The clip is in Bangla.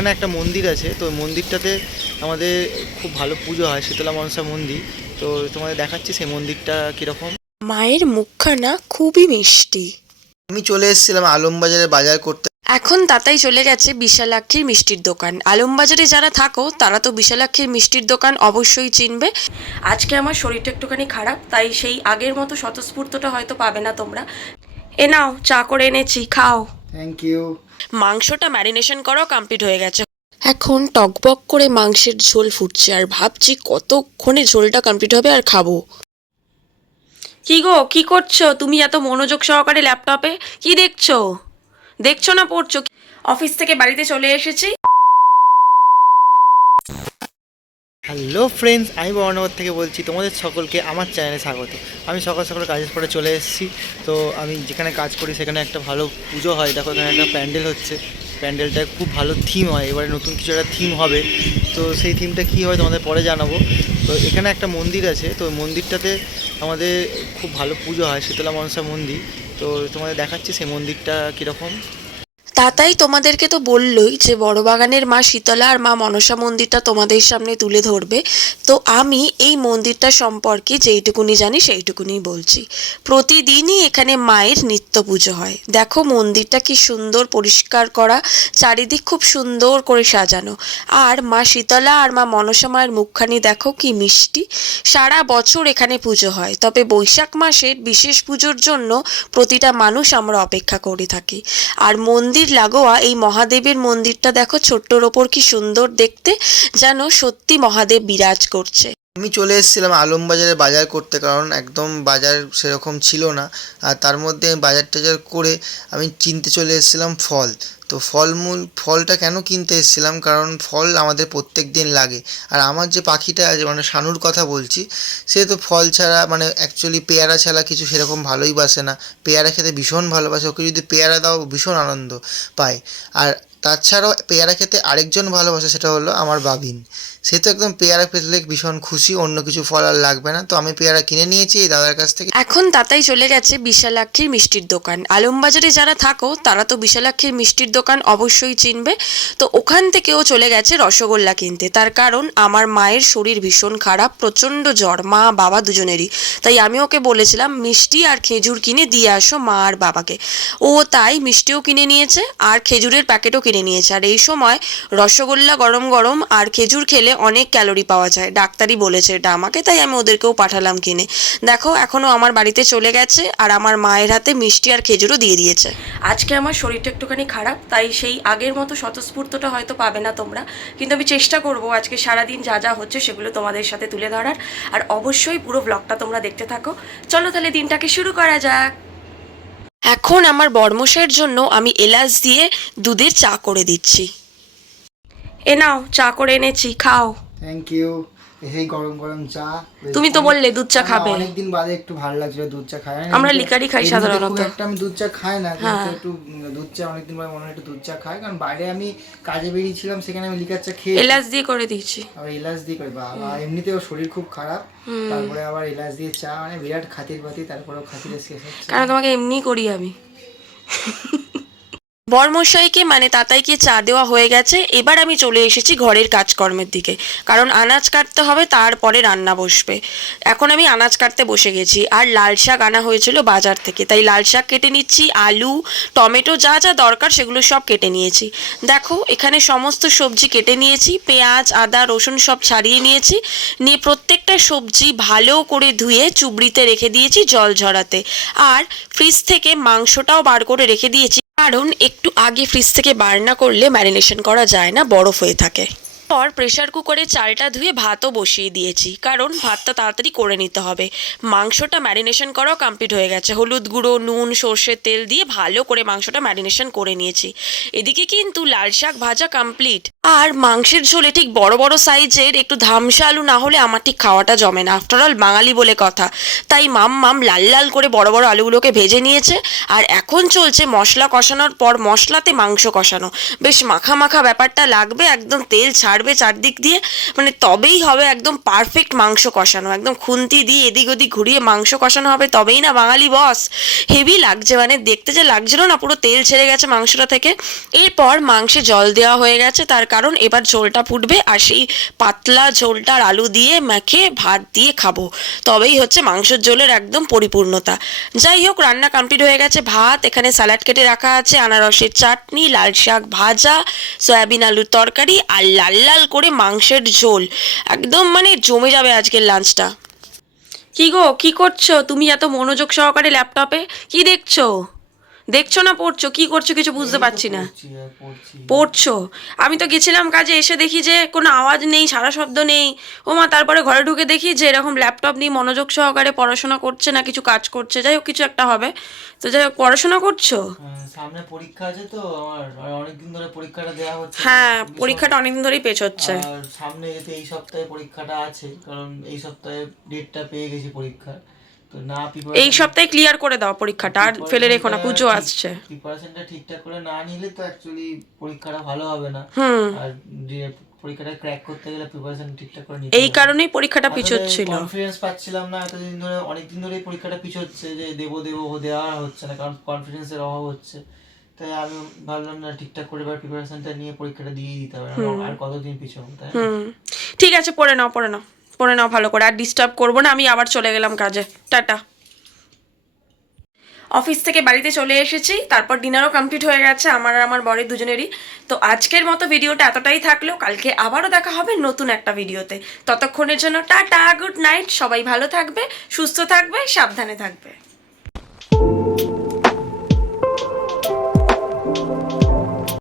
এখানে একটা মন্দির আছে, তো মন্দিরটাতে আমাদের খুব ভালো পুজো হয়, শীতলা মনসা মন্দির। তো তোমাদের দেখাচ্ছি সেই মন্দিরটা কীরকম। মায়ের মুখখানা খুবই মিষ্টি। আমি চলে এসেছিলাম আলমবাজারে বাজার করতে। এখন তাতাই চলে গেছে বিশালাক্ষীর মিষ্টির দোকান। আলমবাজারে যারা থাকো তারা তো বিশালাক্ষীর মিষ্টির দোকান অবশ্যই চিনবে। আজকে আমার শরীরটা একটুখানি খারাপ, তাই সেই আগের মতো স্বতঃস্ফূর্তটা হয়তো পাবে না তোমরা। এ নাও, চা করে এনেছি, খাও। Thank you. মাংসটা ম্যারিনেশন করাও কমপ্লিট হয়ে গেছে। এখন টকবক করে মাংসের ঝোল ফুটছে, আর ভাবছি কতক্ষণে ঝোলটা কমপ্লিট হবে আর খাবো। কি গো, কি করছো তুমি এত মনোযোগ সহকারে ল্যাপটপে? কি দেখছো? দেখছো না পড়ছো? অফিস থেকে বাড়িতে চলে এসেছি। হ্যালো ফ্রেন্ডস, আমি বর্ণনগর থেকে বলছি, তোমাদের সকলকে আমার চ্যানেলে স্বাগত। আমি সকাল সকাল কাজের পরে চলে এসেছি। তো আমি যেখানে কাজ করি সেখানে একটা ভালো পুজো হয়, দেখো এখানে একটা প্যান্ডেল হচ্ছে। প্যান্ডেলটা খুব ভালো থিম হয়, এবারে নতুন কিছু একটা থিম হবে। তো সেই থিমটা কী হয় তোমাদের পরে জানাবো। তো এখানে একটা মন্দির আছে, তো মন্দিরটাতে আমাদের খুব ভালো পুজো হয়, শীতলা মনসা মন্দির। তো তোমাদের দেখাচ্ছি সেই মন্দিরটা কীরকম। তাতাই তোমাদেরকে তো বললই যে বড়বাগানের মা শীতলা আর মা মনসা মন্দিরটা তোমাদের সামনে তুলে ধরবে। তো আমি এই মন্দিরটা সম্পর্কে যেইটুকুনি জানি সেইটুকুনি বলছি। প্রতিদিনই এখানে মায়ের নিত্য পুজো হয়। দেখো মন্দিরটা কি সুন্দর পরিষ্কার করা, চারিদিক খুব সুন্দর করে সাজানো। আর মা শীতলা আর মা মনসা মায়ের মুখখানি দেখো কি মিষ্টি। সারা বছর এখানে পুজো হয়, তবে বৈশাখ মাসের বিশেষ পুজোর জন্য প্রতিটা মানুষ আমরা অপেক্ষা করে থাকি। আর মন্দির লাগোয়া এই মহাদেবের মন্দিরটা দেখো, ছোট্টর ওপর কি সুন্দর দেখতে, যেন সত্যি মহাদেব বিরাজ করছে। আমি চলে এসেছিলাম আলমবাজারে বাজার করতে, কারণ একদম বাজার সেরকম ছিল না। আর তার মধ্যে আমি বাজার টাজার করে আমি কিনতে চলে এসেছিলাম ফল। তো ফলটা কেন কিনতে এসেছিলাম, কারণ ফল আমাদের প্রত্যেক দিন লাগে। আর আমার যে পাখিটা আছে, মানে শানুর কথা বলছি, সে তো ফল ছাড়া, মানে অ্যাকচুয়ালি পেয়ারা ছাড়া কিছু সেরকম ভালোই বাসে না। পেয়ারা খেতে ভীষণ ভালোবাসে, ওকে যদি পেয়ারা দাও ভীষণ আনন্দ পায়। আর তাছাড়াও পেয়ারা খেতে আরেকজন ভালোবাসে, সেটা হলো আমার বাবিন। সে তো একদম পেয়ারা পেলে ভীষণ খুশি, অন্য কিছু ফল আর লাগবে না। তো আমি পেয়ারা কিনে নিয়েছি এই দাদার কাছ থেকে। এখন তাতাই চলে গেছে বিশালাক্ষীর মিষ্টির দোকান। আলমবাজারে যারা থাকো তারা তো বিশালাক্ষীর মিষ্টির দোকান অবশ্যই চিনবে। তো ওখান থেকেও চলে গেছে রসগোল্লা কিনতে, তার কারণ আমার মায়ের শরীর ভীষণ খারাপ, প্রচণ্ড জ্বর, মা বাবা দুজনেরই। তাই আমি ওকে বলেছিলাম মিষ্টি আর খেজুর কিনে দিয়ে আসো মা আর বাবাকে। ও তাই মিষ্টিও কিনে নিয়েছে আর খেজুরের প্যাকেটও কিনে নিয়েছে। আর এই সময় রসগোল্লা গরম গরম আর খেজুর খেলে অনেক ক্যালোরি পাওয়া যায়, ডাক্তারই বলেছে এটা আমাকে, তাই আমি ওদেরকেও পাঠালাম কিনে। দেখো এখনও আমার বাড়িতে চলে গেছে আর আমার মায়ের হাতে মিষ্টি আর খেজুরও দিয়ে দিয়েছে। আজকে আমার শরীরটা একটুখানি খারাপ, তাই সেই আগের মতো স্বতঃস্ফূর্তটা হয়তো পাবে না তোমরা, কিন্তু আমি চেষ্টা করব আজকে সারাদিন যা যা হচ্ছে সেগুলো তোমাদের সাথে তুলে ধরার। আর অবশ্যই পুরো ব্লগটা তোমরা দেখতে থাকো। চলো তাহলে দিনটাকে শুরু করা যাক। এখন আমার বড়মশাইয়ের জন্য আমি এলাচ দিয়ে দুধের চা করে দিচ্ছি। এ নাও, চা করে এনেছি, খাও। Thank you. এই গরম গরম চা। তুমি তো বললে দুধ চা খাবে। অনেকদিন বাদে একটু ভালো লাগছিল দুধ চা খাই। আমরা লিকারই খাই সাধারণত। একটা আমি দুধ চা খাই না, কিন্তু একটু দুধ চা অনেকদিন পরে মনে হয় একটু দুধ চা খাই, কারণ বাইরে আমি কাজে বেরিয়েছিলাম, সেখানে আমি লিকার চা খেয়ে এলাচ দিয়ে করে দিয়েছি। আবার এলাচ দিয়ে করে, বাবা এমনিতেও শরীর খুব খারাপ, তারপরে আবার এলাচ দিয়ে চা, মানে বিরাট খাতির বাতি, তারপরেও খাতির শেষ হচ্ছে। কারণ তোমাকে এমনি করি আমি। বরমশাইকে মানে তাতাইকে চা দেওয়া হয়ে গেছে, এবার আমি চলে এসেছি ঘরের কাজকর্মের দিকে, কারণ আনাজ কাটতে হবে, তারপরে রান্না বসবে। এখন আমি আনাজ কাটতে বসে গেছি। আর লাল শাক আনা হয়েছিল বাজার থেকে, তাই লাল শাক কেটে নিচ্ছি, আলু টমেটো যা যা দরকার সেগুলো সব কেটে নিয়েছি। দেখো এখানে সমস্ত সবজি কেটে নিয়েছি, পেঁয়াজ আদা রসুন সব ছাড়িয়ে নিয়েছি। নিয়ে প্রত্যেকটা সবজি ভালো করে ধুয়ে চুবড়িতে রেখে দিয়েছি জল ঝরাতে। আর ফ্রিজ থেকে মাংসটাও বার করে রেখে দিয়েছি, কারণ একটু আগে ফ্রিজ থেকে বার না করলে ম্যারিনেশন করা যায় না, বরফ হয়ে থাকে। পর প্রেশার কুকারে চালটা ধুয়ে ভাতও বসিয়ে দিয়েছি, কারণ ভাতটা তাড়াতাড়ি করে নিতে হবে। মাংসটা ম্যারিনেশন করাও কমপ্লিট হয়ে গেছে, হলুদ গুঁড়ো নুন সর্ষের তেল দিয়ে ভালো করে মাংসটা ম্যারিনেশন করে নিয়েছি। এদিকে কিন্তু লাল শাক ভাজা কমপ্লিট। আর মাংসের ঝোলে ঠিক বড় বড় সাইজের একটু ধামসা আলু না হলে আমার ঠিক খাওয়াটা জমে না, আফটারঅল বাঙালি বলে কথা। তাই মাম লাল লাল করে বড় বড় আলুগুলোকে ভেজে নিয়েছে। আর এখন চলছে মশলা কষানোর পর মশলাতে মাংস কষানো, বেশ মাখা মাখা ব্যাপারটা লাগবে, একদম তেল ছাড়বে মারবে চারদিক দিয়ে, মানে তবেই হবে একদম পারফেক্ট মাংস কষানো, একদম খুন্তি দিয়ে এদিক ওদিক ঘুরিয়ে মাংস কষানো হবে, তবেই না বাঙালি বস। হেভি লাগছে, মানে দেখতে যে লাগছিল না, পুরো তেল ছেড়ে গেছে মাংসটা থেকে। এরপর মাংসে জল দেওয়া হয়ে গেছে, তার কারণ এবার ঝোলটা ফুটবে, আর সেই পাতলা ঝোলটা আর আলু দিয়ে মেখে ভাত দিয়ে খাবো, তবেই হচ্ছে মাংসের ঝোলের একদম পরিপূর্ণতা। যাই হোক, রান্না কমপ্লিট হয়ে গেছে। ভাত, এখানে স্যালাড কেটে রাখা আছে, আনারসের চাটনি, লাল শাক ভাজা, সয়াবিন আলুর তরকারি, আর লাল লাল করে মাংসের ঝোল। একদম মানে জমে যাবে আজকের লাঞ্চটা। কি গো, কি করছো তুমি এত মনোযোগ সহকারে ল্যাপটপে? কি দেখছো? দেখছো না পড়ছো? কি করছো কিছু বুঝতে পারছি না। পড়ছো? আমি তো গেছিলাম কাজে, এসে দেখি যে কোনো আওয়াজ নেই, সারা শব্দ নেই। ও মা, তারপরে ঘরে ঢুকে দেখি যে এরকম ল্যাপটপ নিয়ে মনোযোগ সহকারে পড়াশোনা করছে, না কিছু কাজ করছে, যাই হোক কিছু একটা হবে। তো যাই হোক, পড়াশোনা করছো? সামনে পরীক্ষা আছে তো আমার, আর অনেকদিন ধরে পরীক্ষাটা দেওয়া হচ্ছে। হ্যাঁ, পরীক্ষাটা অনেকদিন ধরেই পেছোচ্ছে। আর সামনে যেতে এই সপ্তাহে পরীক্ষাটা আছে, কারণ এই সপ্তাহে ডেটটা পেয়ে গেছি পরীক্ষার। তো না এই সপ্তাহে ক্লিয়ার করে দাও পরীক্ষাটা, আর ফেলে রেখো না, পুজো আসছে। প্রিপারেশনটা ঠিকঠাক করে না নিলে তো অ্যাকচুয়ালি পরীক্ষাটা ভালো হবে না। আর যে পরীক্ষাটা ক্র্যাক করতে গেলে প্রিপারেশন ঠিকঠাক করে নিতে এই কারণেই পরীক্ষাটা পিছোচ্ছিল। কনফিডেন্স পাচ্ছিলাম না এতদিন ধরে, অনেকদিন ধরেই পরীক্ষাটা পিছোচ্ছে, যে দেবো দেওয়া হচ্ছে না, কারণ কনফিডেন্সের অভাব হচ্ছে। তাই আমি ভাবলাম না, ঠিকঠাক করে এবার প্রিপারেশনটা নিয়ে পরীক্ষাটা দিয়ে দিতে হবে, আর কতদিন পিছাবো, তাই না? ঠিক আছে, পড়ে নাও পড়ে নাও পড়ে নাও ভালো করে, আর ডিস্টার্ব করবো না, আমি আবার চলে গেলাম কাজে। টাটা। অফিস থেকে বাড়িতে চলে এসেছি, তারপর ডিনারও কমপ্লিট হয়ে গেছে আমার আর আমার বরের দুজনেরই। তো আজকের মতো ভিডিওটা এতটাই থাকলেও, কালকে আবারও দেখা হবে নতুন একটা ভিডিওতে। ততক্ষণের জন্য টাটা, গুড নাইট, সবাই ভালো থাকবে, সুস্থ থাকবে, সাবধানে থাকবে।